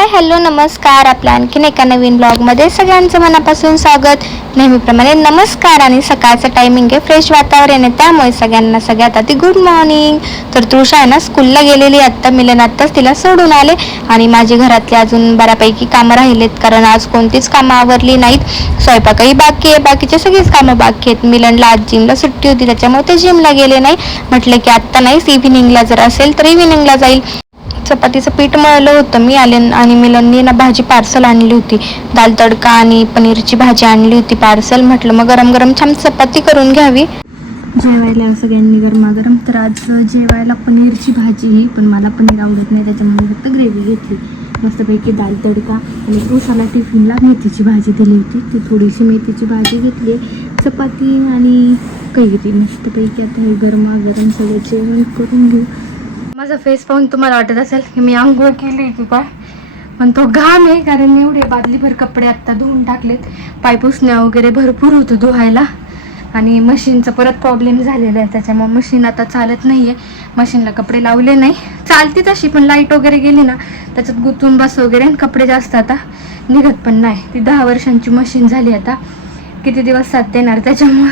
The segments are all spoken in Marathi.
हाय हॅलो नमस्कार. आपल्या आणखीन एका नवीन ब्लॉगमध्ये सगळ्यांचं मनापासून स्वागत. नेहमीप्रमाणे नमस्कार आणि सकाळचं टायमिंग आहे फ्रेश वातावरण आहे त्यामुळे सगळ्यांना सगळ्यात आधी गुड मॉर्निंग तर तृषा आहे ना स्कूलला गेलेली आत्ता मिलन आत्ताच तिला सोडून आले आणि माझी घरातले अजून बऱ्यापैकी कामं राहिलेत कारण आज कोणतीच कामं आवरली नाहीत. स्वयंपाकही बाकी आहे बाकीचे सगळीच कामं बाकी आहेत. मिलनला आज जिमला सुट्टी होती त्याच्यामुळे ते जिमला गेले नाही. म्हटलं की आत्ता नाहीच इव्हिनिंगला जर असेल तर इव्हिनिंगला जाईल. चपातीचं पीठ मळलं होतं. मी आले आणि मिलनने ना भाजी पार्सल आणली होती. दाल तडका आणि पनीरची भाजी आणली होती पार्सल. म्हटलं मग गरम गरम छान चपाती करून घ्यावी. जेवायला सगळ्यांनी गरमागरम तर आज जेवायला पनीरची भाजी ही पण मला पनीर आवडत नाही त्याच्यामुळे फक्त ग्रेव्ही घेतली. मस्तपैकी दाल तडका आणि उसाला टिफिनला मेथीची भाजी दिली होती. ती थोडीशी मेथीची भाजी घेतली. चपाती आणि कैरी मस्तपैकी आता हे गरमागरम सगळं जेवण करून घेऊ. माझा फेस पाहून तुम्हाला वाटत असेल की मी आंघोळ केली की काय? पण तो घाम आहे कारण एवढे बादलीभर कपडे आत्ता धुवून टाकलेत. पाय पुसण्या वगैरे भरपूर होतं धुवायला. आणि मशीनचा परत प्रॉब्लेम झालेला आहे त्याच्यामुळे मशीन आता चालत नाही आहे मशीनला कपडे लावले नाही. चालते तशी पण लाइट वगैरे गेली ना त्याच्यात गुतून बस वगैरे आणि कपडे जास्त आता निघत पण नाही. ती दहा वर्षांची मशीन झाली आता. किती दिवस साथ देणार त्याच्यामुळं?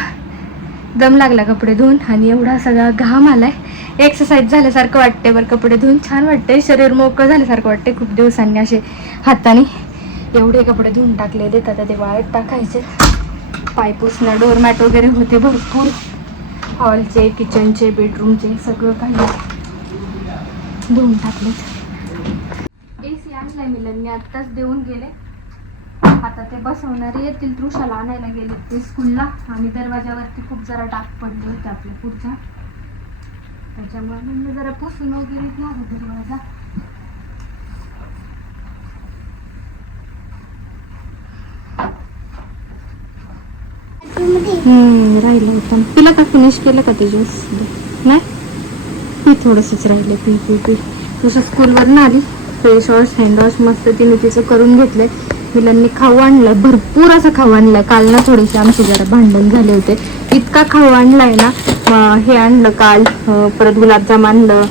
दम लागला कपडे धुवून आणि एवढा सगळा घाम आला आहे एक्सरसाइज झाल्यासारखं वाटते बरं कपडे धुवून छान वाटते शरीर मोकळं झाल्यासारखं वाटते खूप दिवसांनी असे हाताने एवढे कपडे धुवून टाकले देतात आता ते वाळत टाकायचे. पाय पुसणं डोरमॅट वगैरे होते भरपूर. हॉलचे किचनचे बेडरूमचे सगळं काही धुवून टाकले. ए सी आणलाय मिलनने. आत्ताच देऊन गेले. आता ते बसवणारे येतील. तृषाला आणायला गेले ते स्कूलला. आणि दरवाजावरती खूप जरा डाग पडले होते आपल्या पुढच्या. त्याच्यामुळे म्हणलं जरा पुसून वगैरे घ्यावं दरवाजा राहिलं होतं. का फिनिश केलं का ते ज्यूस नाही? ती थोडंसंच राहिलं पी पी पी. तुझं स्कूलवर ना आली. फेस वॉश हँड वॉश मस्त तिने तिचं करून घेतलंय. मुलांनी खाऊ आणलं. भरपूर असं खाऊ आणलं. काल ना थोडेसे आमचे जरा भांडण झाले होते. इतका खाऊ आणलाय ना. अं, हे आणलं काल परत गुलाबजाम आणलं.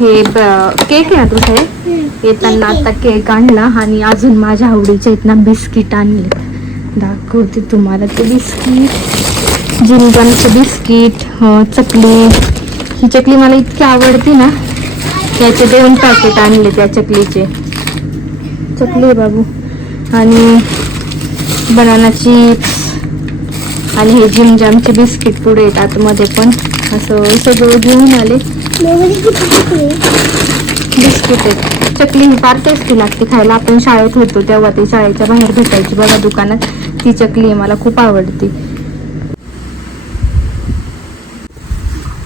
हे केक आहे ना तुझं? हे येताना आता केक आणला आणि अजून माझ्या आवडीच्या आहेत ना बिस्किट आणले दाखवते तुम्हाला ते बिस्किट. जिंजनचं बिस्किट चकली. ही चकली मला इतकी आवडते ना. याचे दोन पॅकेट आणले त्या चकलीचे. चकली आहे बाबू. आणि बनाना चिप्स आणि हे जिमजामचे बिस्किट पुढे आहेत. आतमध्ये पण असं सगळं घेऊन आले. बिस्किट आहेत. चकली ही फार टेस्टी लागते खायला. आपण शाळेत होतो तेव्हा ती शाळेच्या बाहेर भेटायची. बघा दुकानात ती चकली मला खूप आवडते.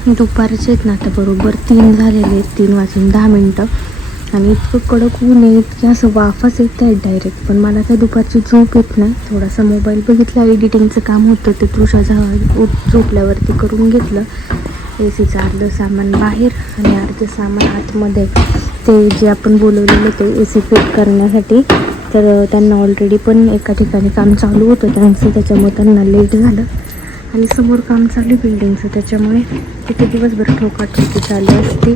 दुपारचे आहेत ना आता बरोबर तीन झालेले आहेत तीन वाजून दहा मिनटं. आणि इतकं कडक ऊन आहे की असं वाफच येत आहेत डायरेक्ट पण मला काय दुपारची झोप येत नाही. थोडासा मोबाईल बघितला एडिटिंगचं काम होतं ते तृषाचा उठ झोपल्यावरती करून घेतलं. ए सीचं अर्धं सामान बाहेर आणि अर्धं सामान आतमध्ये. ते जे आपण बोलवलेलं ते ए सी फिट करण्यासाठी. तर त्यांना ऑलरेडी पण एका ठिकाणी काम चालू होतं. त्यांचं त्याच्यामुळे त्यांना लेट झालं. आणि समोर काम चालू आहे बिल्डिंगचं त्याच्यामुळे तिथे दिवसभर ठोकाठोकी चालू असते.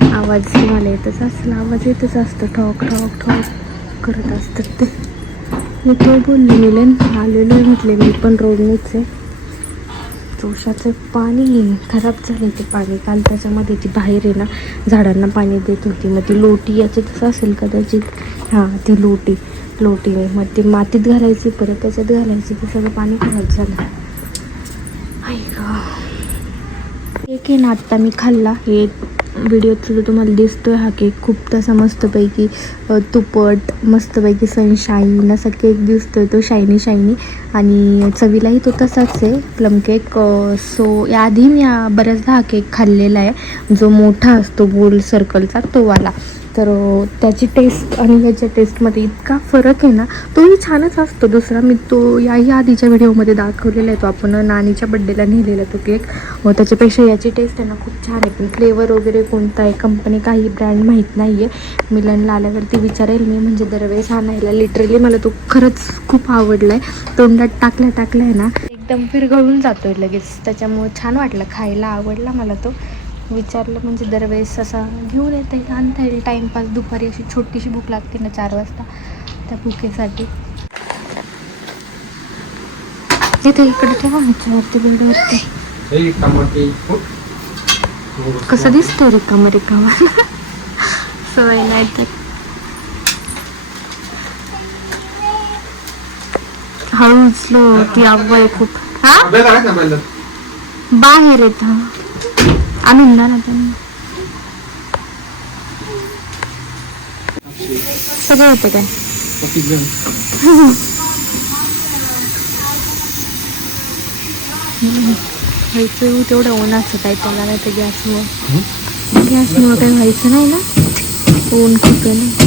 आवाज मला येतच असला आवाज येतच असतो. ठॉक ठॉक ठॉक करत असतात ते. मी तो बोलले मिलन आलेलो आहे म्हटले मी पण रोडनीच आहे. चोशाचं पाणी खराब झालं ते पाणी. काल त्याच्यामध्ये ती बाहेर आहे ना झाडांना पाणी देत होती. मग ती लोटी याच्यातच असेल कदाचित. हां ती लोटी लोटीने. मग ती मातीत घालायची परत त्याच्यात घालायची ते सगळं पाणी खराब झालं. एक आहे ना आत्ता मी खाल्ला. हे व्हिडिओत सुद्धा तुम्हाला दिसतोय हा केक खूप तसा मस्तपैकी तुपट मस्तपैकी सनशाईन असा केक दिसतोय तो शायनी शायनी आणि चवीलाही तो तसाच आहे. प्लम केक सो याआधी मी या बऱ्याचदा हा केक खाल्लेला आहे. जो मोठा असतो गोल सर्कलचा तो वाला. तर त्याची टेस्ट आणि ह्याच्या टेस्टमध्ये इतका फरक आहे ना तोही छानच असतो. दुसरा मी तो याही आधीच्या व्हिडिओमध्ये दाखवलेला आहे तो. आपण नानीच्या बड्डेला नेलेला तो केक व त्याच्यापेक्षा याची टेस्ट आहे ना खूप छान आहे. पण फ्लेवर वगैरे कोणता आहे? कंपनी काही ब्रँड माहीत नाही आहे मिलनला आल्यावरती विचारेल मी. म्हणजे दरवेळेस आणायला लिटरली मला तो खरंच खूप आवडला आहे तोंडात टाकल्या टाकल्या आहे ना एकदम फिरघळून जातो आहे लगेच. त्याच्यामुळे छान वाटलं. खायला आवडला मला तो. विचारलं म्हणजे दरवेळेस असं घेऊन येता येईल आणता येईल. टाईमपास दुपारी अशी छोटीशी भूक लागते ना चार वाजता. त्या भुकेसाठी. इथे इकडे ठेवा ह्याच्यावरती बेडवरती हे कसं दिसतं रिकामं रिकामं? सवय नाही तर. हळू उचलो. ती आहे खूप. हा? बाहेर येत. आणून द्या ना त्यांना सगळं होतं काय? व्हायचं तेवढं उन्हाचं काय त्याला नाही तर गॅसमुळं. गॅसमुळं काही व्हायचं नाही ना? ऊन खूप नाही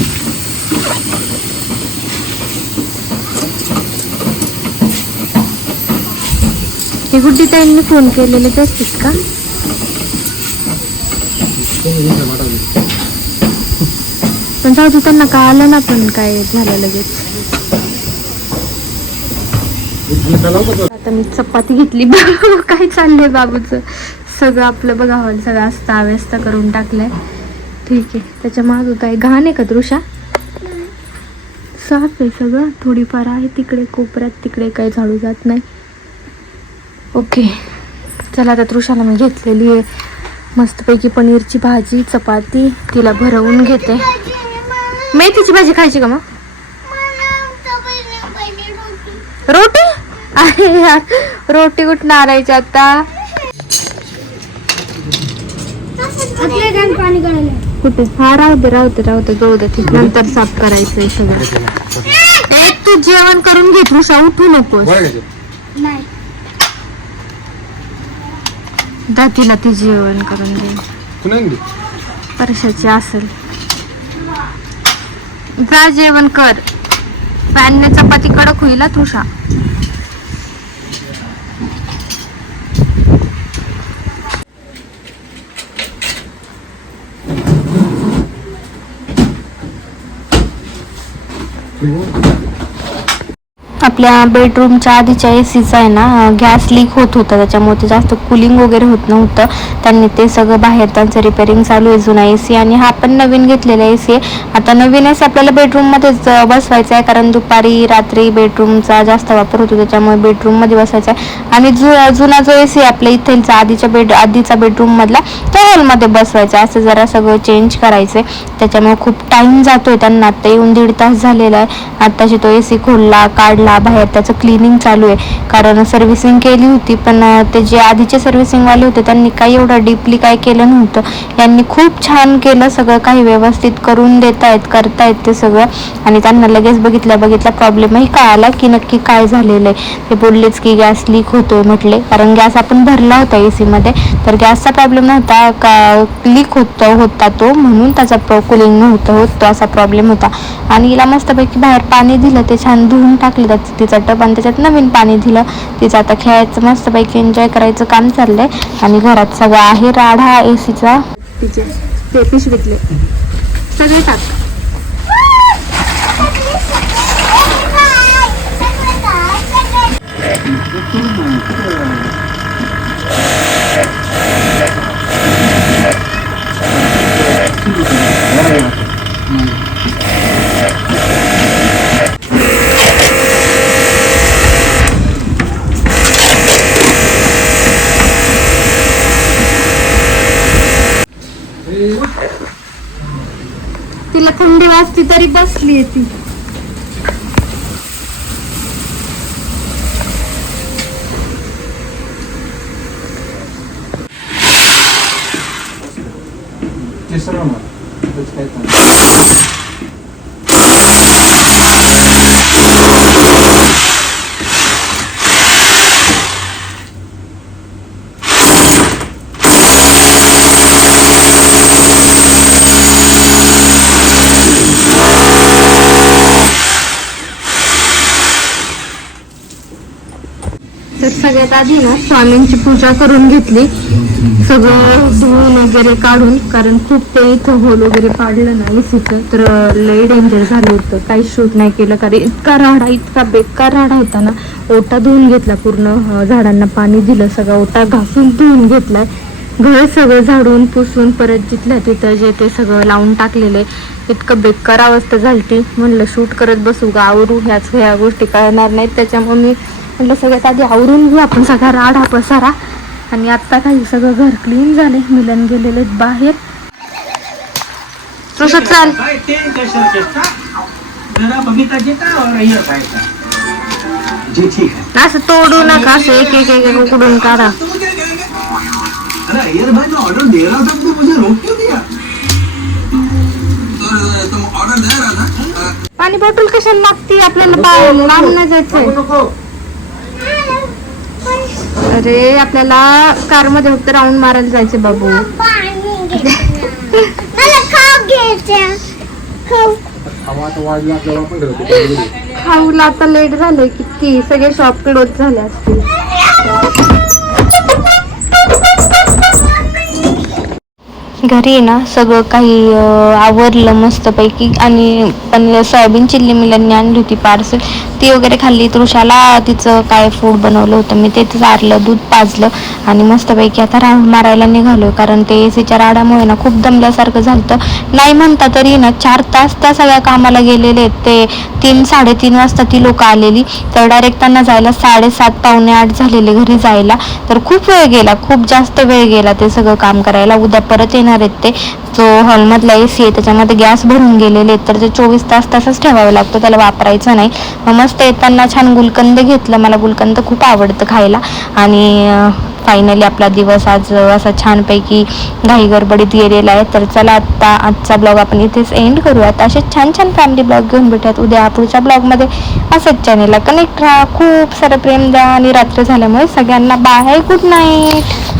हे गुड्डी ताईंनी फोन केलेले तेच का? पण जाऊ दे, त्यांना काय आलं ना पण काय झालं लगेच. आता मी चपाती घेतली बाबू काय चाललंय बाबूचं? सगळं आपलं बघावं सगळं अस्ता अव्यस्त करून टाकलंय. ठीक आहे त्याच्या मागं काय घाण आहे का दृशा साफ आहे सगळं थोडीफार आहे तिकडे कोपऱ्यात तिकडे काही झाडू जात नाही. ओके चला आता तृषाला मी घेतलेली आहे. मस्तपैकी पनीरची भाजी चपाती तिला भरवून घेते. मेथीची भाजी खायची का मग? रोटी? अरे यार रोटी कुठं आणायची आता? कुठे? हा राहू दे राहू दे राहू दे गहू दे ठीक नंतर साफ करायचंय सगळं. एक तू जेवण करून घे तृषा उठू नकोस. दा तिला ती जेवण करून दे कुणा आणली परशाची असेल. जा जेवण कर. पॅनने चपाती कडक होईल तुषा आपल्या बेडरूमच्या आधीच्या ए सीचा आहे ना गॅस लीक होत होता. त्याच्यामुळे ते जास्त कुलिंग वगैरे होत नव्हतं. त्यांनी ते सगळं बाहेर त्यांचं रिपेअरिंग चालू आहे जुना ए सी आणि हा पण नवीन घेतलेला ए सी आता नवीन एसी आपल्याला बेडरूममध्येच बसवायचा आहे. कारण दुपारी रात्री बेडरूमचा जास्त वापर होतो. त्याच्यामुळे बेडरूममध्ये बसायचा आहे. आणि जु जुना जो ए सी आपल्या इथेचा आधीच्या बेड आधीचा बेडरूममधला तो हॉलमध्ये बसवायचा आहे. असं जरा सगळं चेंज करायचं आहे. त्याच्यामुळे खूप टाइम जातोय त्यांना. आता येऊन दीड तास झालेला आहे. आत्ताशी तो ए सी खोलला काढला बाहेर त्याचं क्लिनिंग चालू आहे. कारण सर्व्हिसिंग केली होती पण ते जे आधीचे सर्व्हिसिंगवाले होते त्यांनी काही एवढं डीपली काय केलं नव्हतं. यांनी खूप छान केलं सगळं काही व्यवस्थित करून देत आहेत करतायत ते सगळं. आणि त्यांना लगेच बघितल्या बघितल्या प्रॉब्लेमही कळाला की नक्की काय झालेलं आहे. ते बोललेच की गॅस लीक होतोय म्हटले. कारण गॅस आपण भरला होता ए सीमध्ये तर गॅसचा प्रॉब्लेम नव्हता का लीक होतं होता तो म्हणून त्याचा प्रो कुलिंग नव्हतं होत तो असा प्रॉब्लेम होता. आणि हिला मस्तपैकी बाहेर पाणी दिलं ते छान धुवून टाकलं त्याचं तिचा टप आणि त्याच्यात नवीन पाणी दिलं. तिचं आता खेळायचं मस्तपैकी एन्जॉय करायचं काम चाललंय. आणि घरात सगळं आहे. राडा ए सीचा तिचे ते पिशवीतले सगळे टाक. तिला थंडी वाजती तरी बसली आहे ती. तिसरं मग त्याचं काय नाही. तर सगळ्यात आधी ना स्वामींची पूजा करून घेतली. सगळं धुवून वगैरे काढून कारण खूप ते इथं होल वगैरे पाडलं ना एसीचं तर लय डेंजर झालं होतं. काही शूट नाही केलं कारण इतका राडा इतका बेकार राडा होता ना. ओटा धुवून घेतला पूर्ण झाडांना पाणी दिलं सगळं ओटा घासून धुवून घेतलाय. घर सगळं झाडून पुसून परत जिथल्या तिथं जे ते सगळं लावून टाकलेले इतकं बेकार अवस्था झाली म्हणलं शूट करत बसू गावरू आवरू ह्याच ह्या गोष्टी कळणार नाहीत. त्याच्यामुळे मी म्हटलं सगळ्यात आधी आवरून घेऊ आपण सगळा राडा पसारा. आणि आत्ता काही सगळं घर क्लीन झाले. मिलन गेलेले बाहेर. चाल. है असं तोडू नका असं एक एक एक उकडून काढा. तुम क्या कहेंगे अरे अय्यर भाई मैं ऑर्डर दे रहा था तो मुझे रोक क्यों दिया? तो तुम ऑर्डर दे रहा था. पाणी बॉटल कशाला लागते? आपल्याला लांब नाही जायचंय. नको. अरे आपल्याला कारमध्ये फक्त राऊंड मारायला जायचे बाबू. खाऊला आता लेट झालंय किती? सगळे शॉप क्लोज झाले असतील. घरी ना सगळं काही आवरलं मस्तपैकी. आणि पण सोयाबीन चिल्ली मिलांनी आणली होती पार्सल ती वगैरे खाल्ली तृषाला तिचं काय फूड बनवलं होतं मी ते चारलं दूध पाजलं. आणि मस्तपैकी आता राऊंड मारायला निघालो कारण ते एसीच्या राडामुळे ना खूप दमल्यासारखं झालं नाही म्हणता तरी ना चार तास त्या सगळ्या कामाला गेलेले आहेत. ते तीन साडेतीन वाजता ती लोक आलेली. तर डायरेक्ट त्यांना जायला साडेसात पावणे आठ झालेले घरी जायला. तर खूप वेळ गेला खूप जास्त वेळ गेला ते सगळं काम करायला. उद्या परत येणार आहेत ते. जो हॉलमधला ए सी आहे त्याच्यामध्ये गॅस भरून गेलेले आहेत. तर ते चोवीस तास तसंच ठेवावा लागतो त्याला वापरायचं नाही. मग मस्त येताना छान गुलकंद घेतलं. मला गुलकंद खूप आवडतं खायला. आणि फायनली आपला दिवस आज असा छानपैकी घाई गडबडीत गेलेला आहे. तर चला आत्ता आजचा ब्लॉग आपण इथेच एंड करूयात. असेच छान छान फॅमिली ब्लॉग घेऊन भेटूयात. उद्या पुढच्या ब्लॉगमध्ये असंच चॅनेलला कनेक्ट राहा. खूप सारं प्रेम द्या आणि रात्र झाल्यामुळे सगळ्यांना बाय गुड नाईट